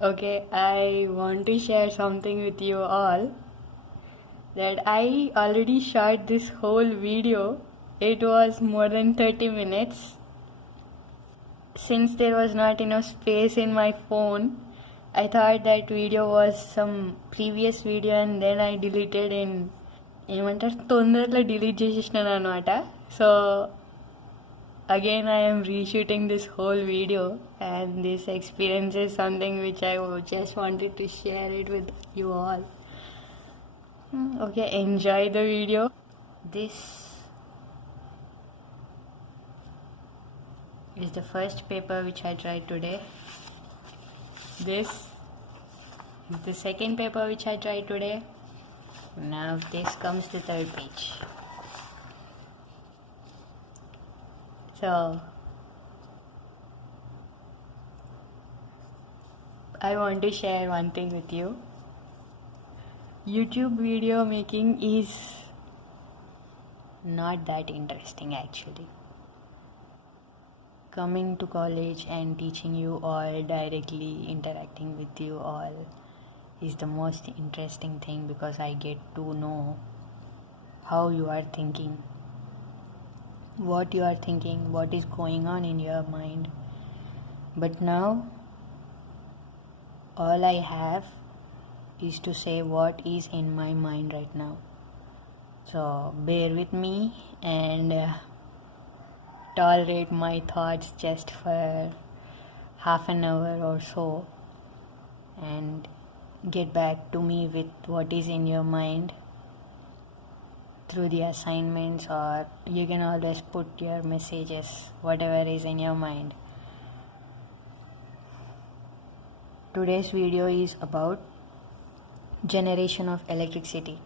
Okay, I want to share something with you all that I already shot this whole video. It was more than 30 minutes. Since there was not enough space in my phone, I thought that video was some previous video and then I deleted in ఏమంటారు తొందరలో delete చేసేసినాను అనమాట. So again I am reshooting this whole video and this experience is something which I just wanted to share it with you all. Okay, enjoy the video. This is the first paper which I tried today. This is the second paper which I tried today. Now this comes the third page. So I want to share one thing with you. YouTube video making is not that interesting actually. Coming to college and teaching you all directly, interacting with you all is the most interesting thing because I get to know how you are thinking, what you are thinking, what is going on in your mind. But now all I have is to say what is in my mind right now. So bear with me and tolerate my thoughts just for half an hour or so and get back to me with what is in your mind through the assignments, or you can always put your messages, whatever is in your mind. Today's video is about generation of electricity.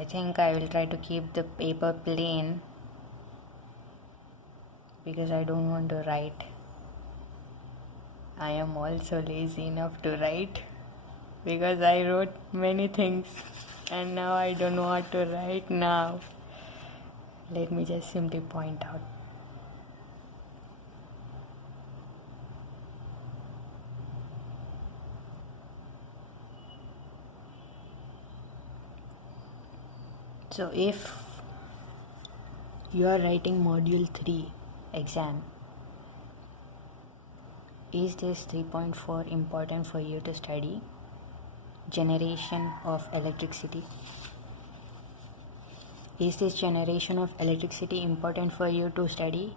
I think I will try to keep the paper plain because I don't want to write. I am also lazy enough to write because I wrote many things and now I don't know what to write now. Let me just simply point out. So if you are writing module 3 exam, is this 3.4 important for you to study? Generation of electricity. Is this generation of electricity important for you to study?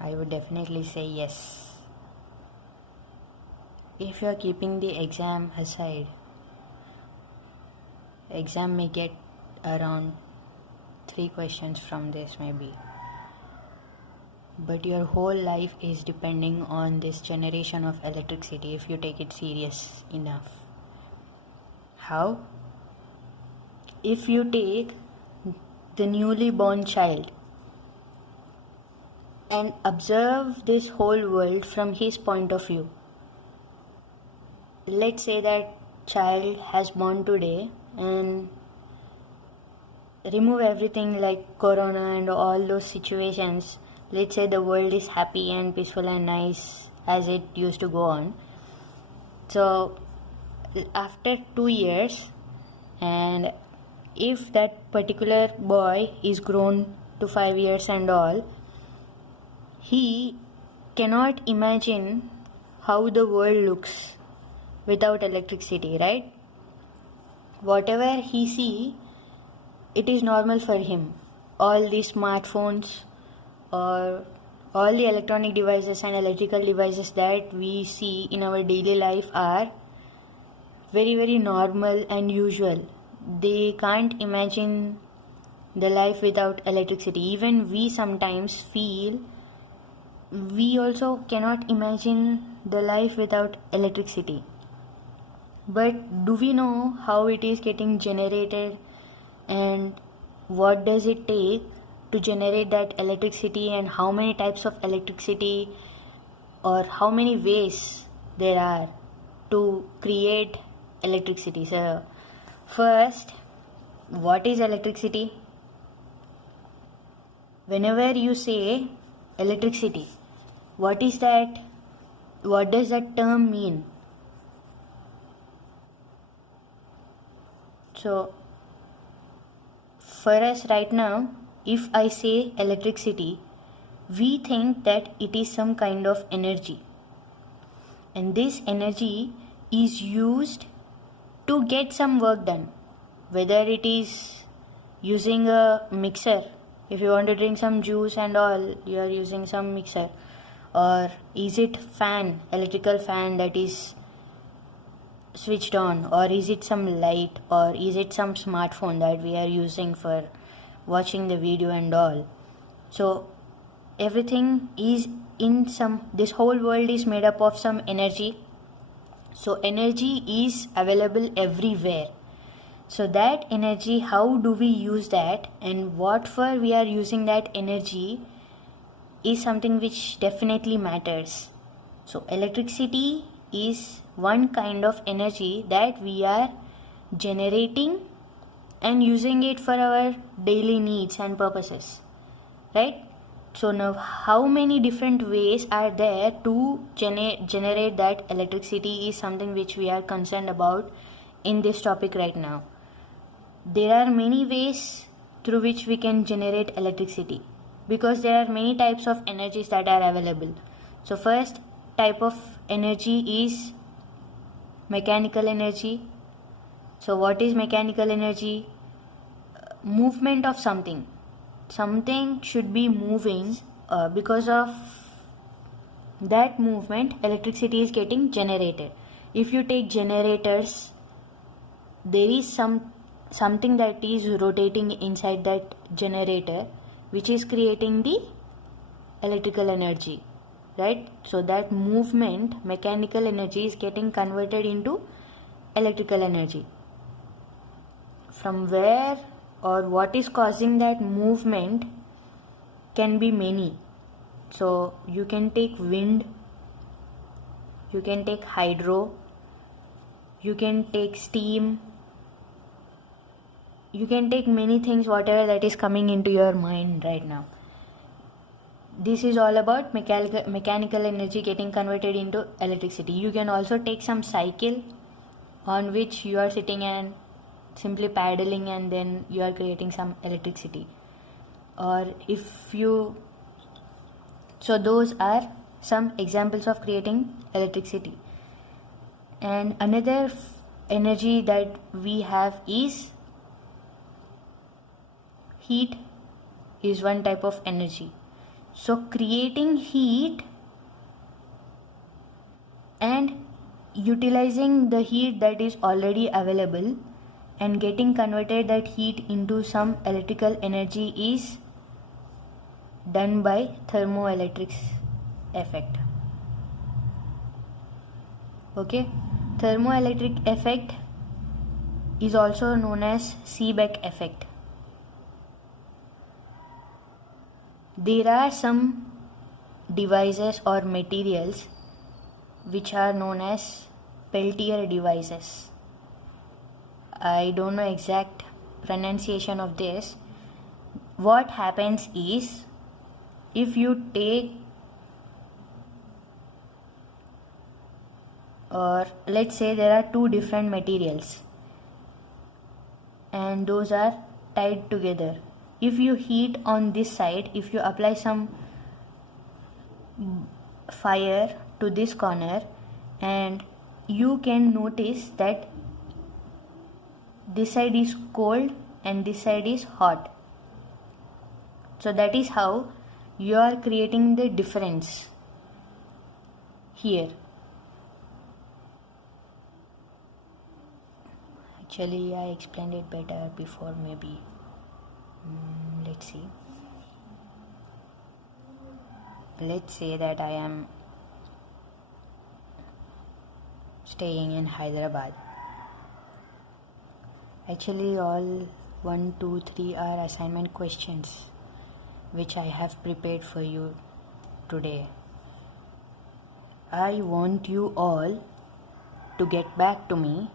I would definitely say yes. If you are keeping the exam aside, exam may get around 3 questions from this maybe. But your whole life is depending on this generation of electricity if you take it serious enough. How? If you take the newly born child and observe this whole world from his point of view. Let's say that child has born today and remove everything like corona and all those situations. Let's say the world is happy and peaceful and nice as it used to go on. So after 2 years, and if that particular boy is grown to 5 years and all, he cannot imagine how the world looks without electricity, right? Whatever he see, it is normal for him. All these smartphones or all the electronic devices and electrical devices that we see in our daily life are very, very normal and usual. They can't imagine the life without electricity. Even we sometimes feel we also cannot imagine the life without electricity. But do we know how it is getting generated and what does it take to generate that electricity, and how many types of electricity or how many ways there are to create electricity? So first, what is electricity? Whenever you say electricity, what is that what does that term mean? So for us right now, if I say electricity, we think that it is some kind of energy, and this energy is used to get some work done, whether it is using a mixer. If you want to drink some juice and all, you are using some mixer. Or is it electrical fan that is switched on, or is it some light, or is it some smartphone that we are using for watching the video and all. So everything is this whole world is made up of some energy. So energy is available everywhere. So that energy, how do we use that, and what for we are using that energy, is something which definitely matters. So electricity is one kind of energy that we are generating and using it for our daily needs and purposes, right? So now, how many different ways are there to generate that electricity is something which we are concerned about in this topic right now. There are many ways through which we can generate electricity, because there are many types of energies that are available. So first type of energy is mechanical energy. So what is mechanical energy? Movement of something. Something should be moving, because of that movement electricity is getting generated. If you take generators, there is something that is rotating inside that generator, which is creating the electrical energy, right? So that movement, mechanical energy, is getting converted into electrical energy. From where or what is causing that movement can be many. So you can take wind, you can take hydro, you can take steam, you can take many things, whatever that is coming into your mind right now. This is all about mechanical energy getting converted into electricity. You can also take some cycle on which you are sitting and simply paddling, and then you are creating some electricity. Or so those are some examples of creating electricity. And another energy that we have is heat, is one type of energy. So creating heat and utilizing the heat that is already available and getting converted that heat into some electrical energy is done by thermoelectric effect. Okay, thermoelectric effect is also known as Seebeck effect. There are some devices or materials which are known as Peltier devices. I don't know exact pronunciation of this. What happens is, if you take, or let's say there are two different materials and those are tied together. If you heat on this side, if you apply some fire to this corner, and you can notice that this side is cold and this side is hot. So that is how you are creating the difference here. Actually, I explained it better before, maybe. Let's see. Let's say that I am staying in Hyderabad. Actually, all 1, 2, 3 are assignment questions which I have prepared for you today. I want you all to get back to me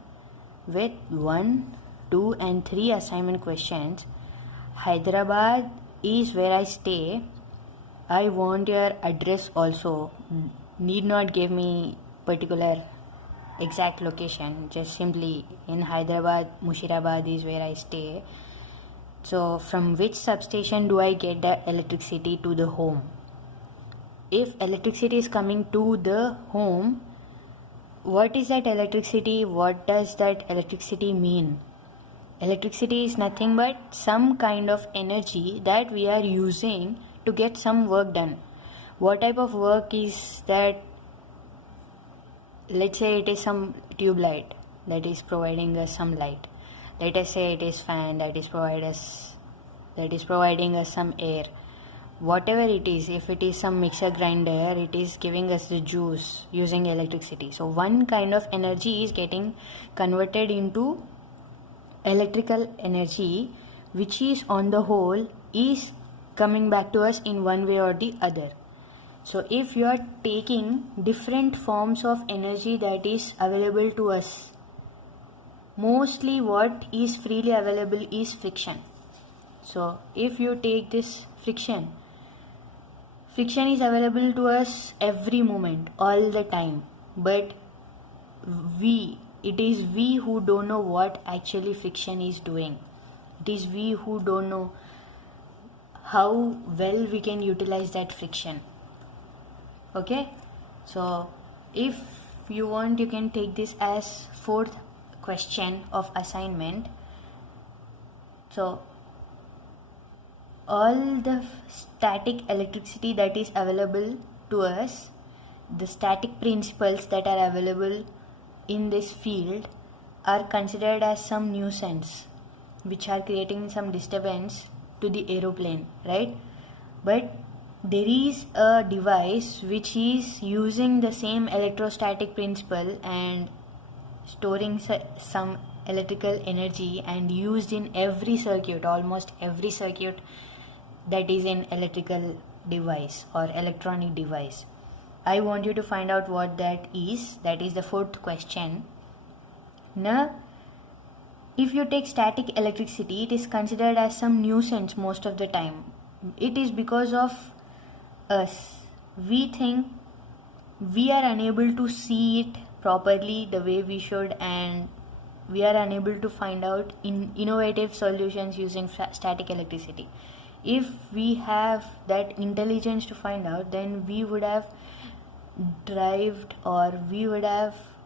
with 1, 2 and 3 assignment questions. Hyderabad is where I stay. I want your address also. need not give me particular exact location, just simply in Hyderabad, Mushirabad is where I stay. So from which substation do I get the electricity to the home? If electricity is coming to the home, what is that electricity? What does that electricity mean? Electricity is nothing but some kind of energy that we are using to get some work done. What type of work is that? Let's say it is some tube light that is providing us some light. Let us say it is fan that is providing us some air. Whatever it is, if it is some mixer grinder, it is giving us the juice using electricity. So one kind of energy is getting converted into electrical energy, which is on the whole is coming back to us in one way or the other. So if you are taking different forms of energy that is available to us, mostly what is freely available is friction. So if you take this friction is available to us every moment, all the time, but it is we who don't know what actually friction is doing. It is we who don't know how well we can utilize that friction. Okay, so if you want, you can take this as fourth question of assignment. So all the static electricity that is available to us, the static principles that are available in this field are considered as some nuisance, which are creating some disturbance to the aeroplane, right? But there is a device which is using the same electrostatic principle and storing some electrical energy and used in every circuit, almost every circuit that is an electrical device or electronic device. I want you to find out what that is. That is the fourth question. Now, if you take static electricity, it is considered as some nuisance most of the time. It is because of us. We think we are unable to see it properly the way we should, and we are unable to find out innovative solutions using static electricity. If we have that intelligence to find out, then we would have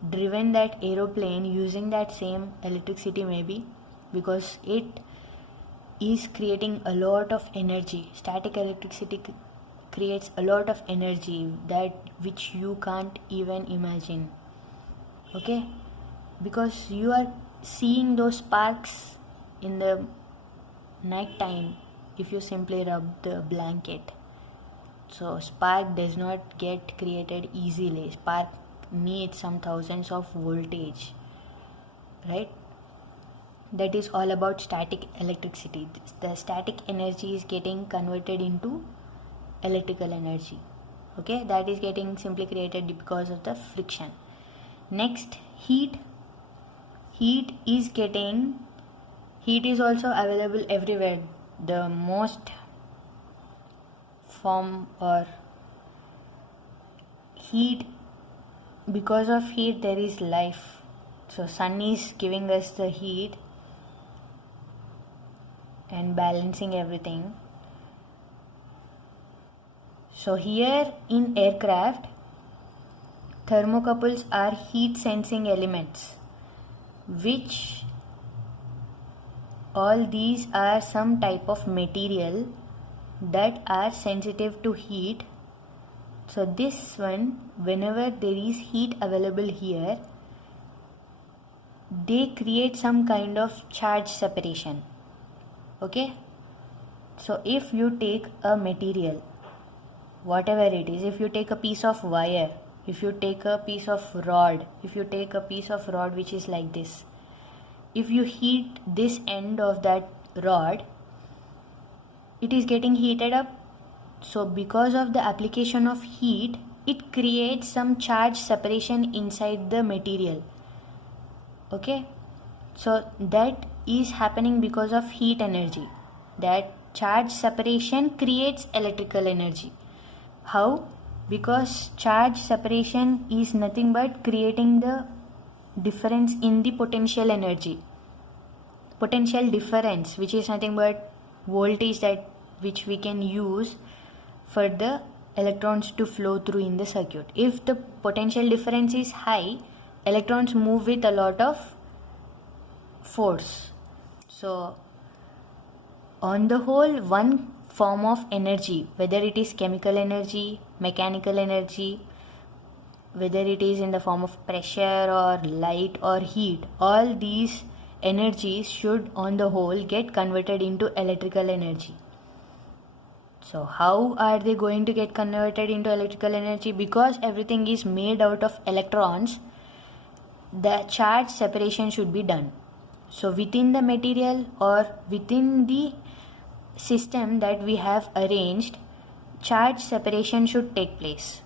driven that aeroplane using that same electricity, maybe, because it is creating a lot of energy. Static electricity creates a lot of energy that which you can't even imagine. Okay, because you are seeing those sparks in the night time if you simply rub the blanket. So spark does not get created easily. Spark needs some thousands of voltage, right? That is all about static electricity. The static energy is getting converted into electrical energy. Okay, that is getting simply created because of the friction. Next, heat is also available everywhere. The most form or heat, because of heat there is life. So sun is giving us the heat and balancing everything. So here in aircraft, thermocouples are heat sensing elements, which all these are some type of material that are sensitive to heat. So this one, whenever there is heat available here, they create some kind of charge separation. Okay, so if you take a material, whatever it is, if you take a piece of wire, if you take a piece of rod, which is like this, if you heat this end of that rod, it is getting heated up. So because of the application of heat, it creates some charge separation inside the material. Okay, so that is happening because of heat energy. That charge separation creates electrical energy. How? because charge separation is nothing but creating the difference in the potential energy. Potential difference, which is nothing but voltage that which we can use for the electrons to flow through in the circuit. If the potential difference is high, electrons move with a lot of force. So on the whole, one form of energy, whether it is chemical energy, mechanical energy, whether it is in the form of pressure or light or heat, all these energies should on the whole get converted into electrical energy. So how are they going to get converted into electrical energy? Because everything is made out of electrons, the charge separation should be done. So within the material or within the system that we have arranged, charge separation should take place.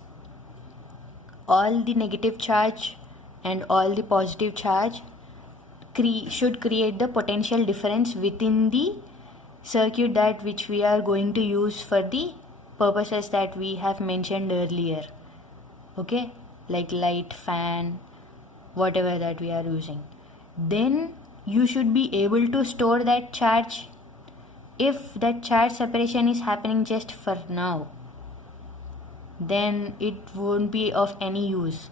All the negative charge and all the positive charge should create the potential difference within the circuit that which we are going to use for the purposes that we have mentioned earlier. Okay, like light, fan, whatever that we are using. Then you should be able to store that charge. If that charge separation is happening just for now, then it won't be of any use.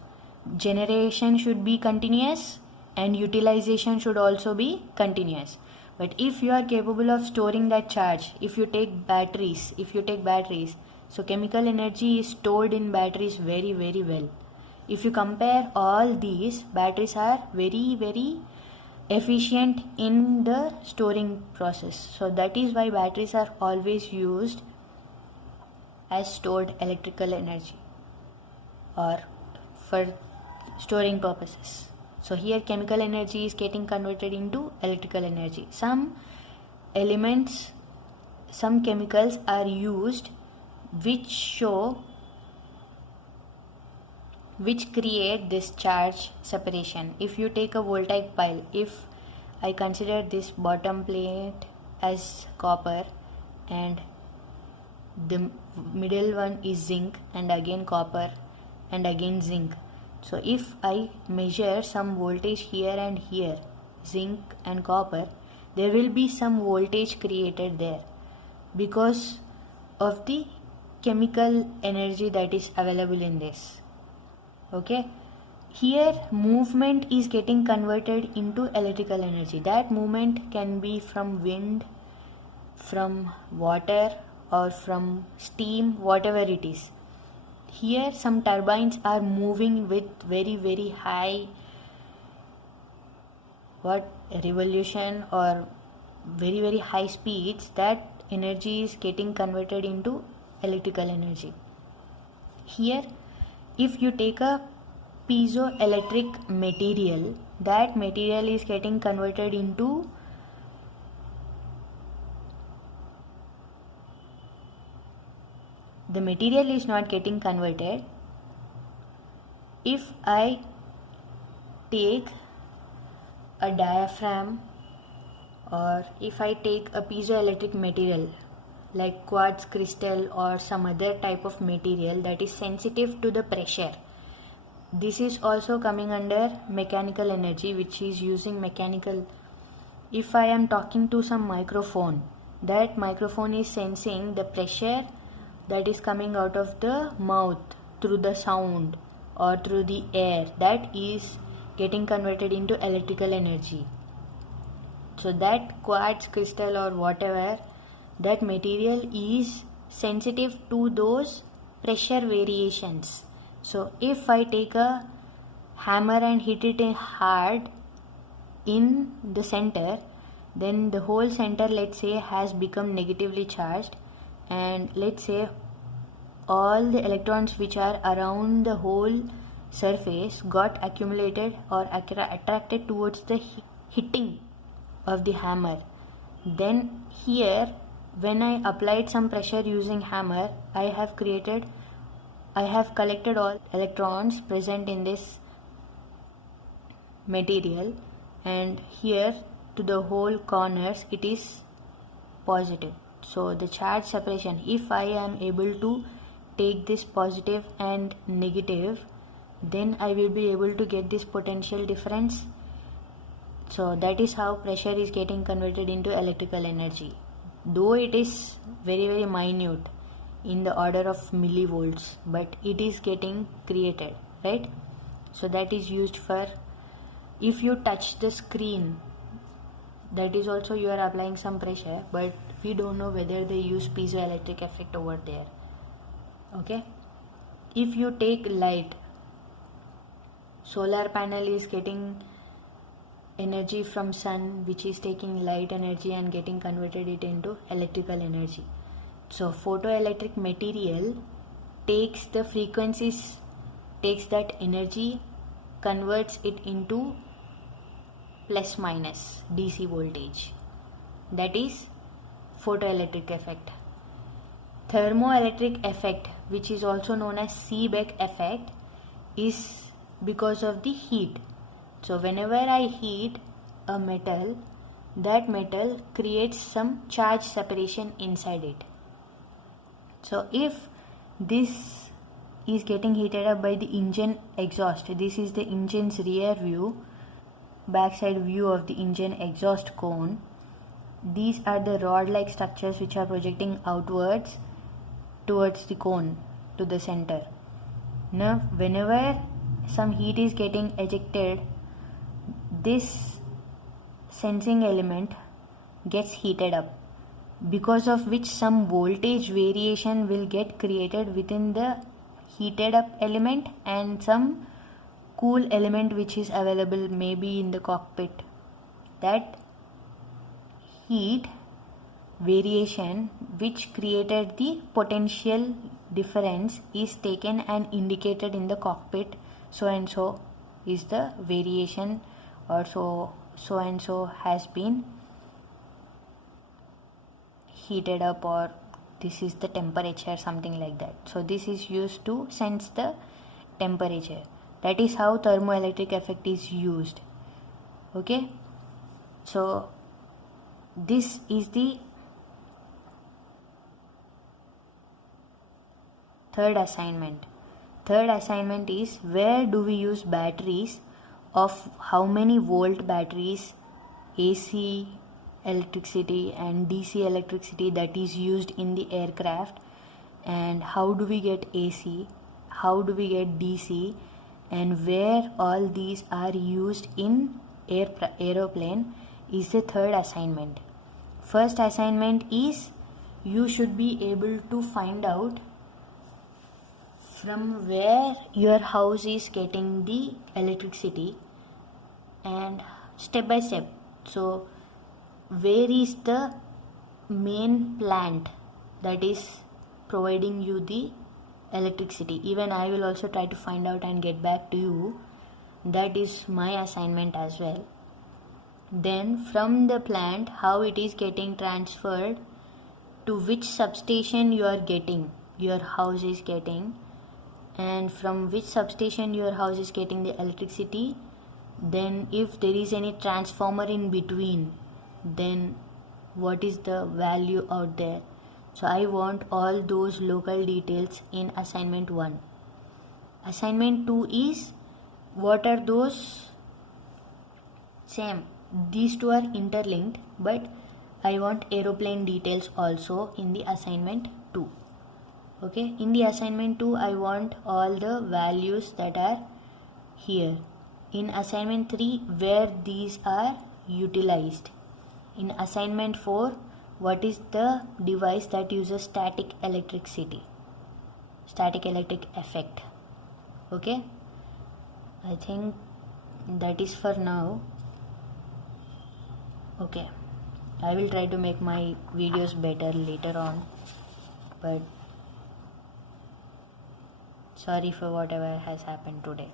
Generation should be continuous and utilization should also be continuous. But if you are capable of storing that charge, if you take batteries, so chemical energy is stored in batteries very, very well. If you compare all these, batteries are very, very efficient in the storing process. So that is why batteries are always used as stored electrical energy or for storing purposes. So here chemical energy is getting converted into electrical energy. Some elements, some chemicals are used which create this charge separation. If you take a voltaic pile, if I consider this bottom plate as copper and the middle one is zinc and again copper and again zinc. So if I measure some voltage here and here, zinc and copper, there will be some voltage created there because of the chemical energy that is available in this. Okay, here movement is getting converted into electrical energy. That movement can be from wind, from water or from steam, whatever it is. Here some turbines are moving with very, very high revolution or very, very high speeds. That energy is getting converted into electrical energy. Here if you take a piezoelectric material, that material is getting converted into the material is not getting converted. If I take a diaphragm or if I take a piezoelectric material like quartz crystal or some other type of material that is sensitive to the pressure, this is also coming under mechanical energy, which is using mechanical. If I am talking to some microphone, that microphone is sensing the pressure that is coming out of the mouth through the sound or through the air, that is getting converted into electrical energy. So that quartz crystal or whatever, that material is sensitive to those pressure variations. So if I take a hammer and hit it hard in the center, then the whole center, let's say, has become negatively charged, and let's say all the electrons which are around the whole surface got accumulated or attracted towards the hitting of the hammer. Then here when I applied some pressure using hammer, I have collected all electrons present in this material, and here to the whole corners it is positive. So the charge separation, if I am able to take this positive and negative, then I will be able to get this potential difference. So that is how pressure is getting converted into electrical energy. Though it is very very minute in the order of millivolts, but it is getting created, right? So that is used for, if you touch the screen, that is also you are applying some pressure, but we don't know whether they use piezoelectric effect over there. Okay, if you take light, solar panel is getting energy from sun, which is taking light energy and getting converted it into electrical energy. So photoelectric material takes the frequencies, takes that energy, converts it into plus minus DC voltage. That is photoelectric effect. Thermoelectric effect, which is also known as Seebeck effect, is because of the heat. So whenever I heat a metal, that metal creates some charge separation inside it. So if this is getting heated up by the engine exhaust, this is the engine's rear view, backside view of the engine exhaust cone. These are the rod-like structures which are projecting outwards towards the cone to the center. Now whenever some heat is getting ejected, this sensing element gets heated up, because of which some voltage variation will get created within the heated up element and some cool element which is available maybe in the cockpit. That heat variation which created the potential difference is taken and indicated in the cockpit. So and so is the variation, or so and so has been heated up, or this is the temperature, something like that. So this is used to sense the temperature. That is how thermoelectric effect is used. Okay, so this is the third assignment. Third assignment is, where do we use batteries, of how many volt batteries, AC electricity and DC electricity that is used in the aircraft, and how do we get AC, how do we get DC, and where all these are used in aeroplane is the third assignment. First assignment is, you should be able to find out from where your house is getting the electricity, and step by step. So where is the main plant that is providing you the electricity? Even I will also try to find out and get back to you. That is my assignment as well. Then from the plant, how it is getting transferred to which substation you are getting, your house is getting, and from which substation your house is getting the electricity. Then if there is any transformer in between, then what is the value out there? So I want all those local details in assignment 1. Assignment 2 is, what are those, same, these two are interlinked, but I want aeroplane details also in the assignment 2. Okay, in the assignment 2 I want all the values that are here. In assignment 3, where these are utilized. In assignment 4, what is the device that uses static electric effect. Okay, I think that is for now. Okay, I will try to make my videos better later on, but sorry for whatever has happened today.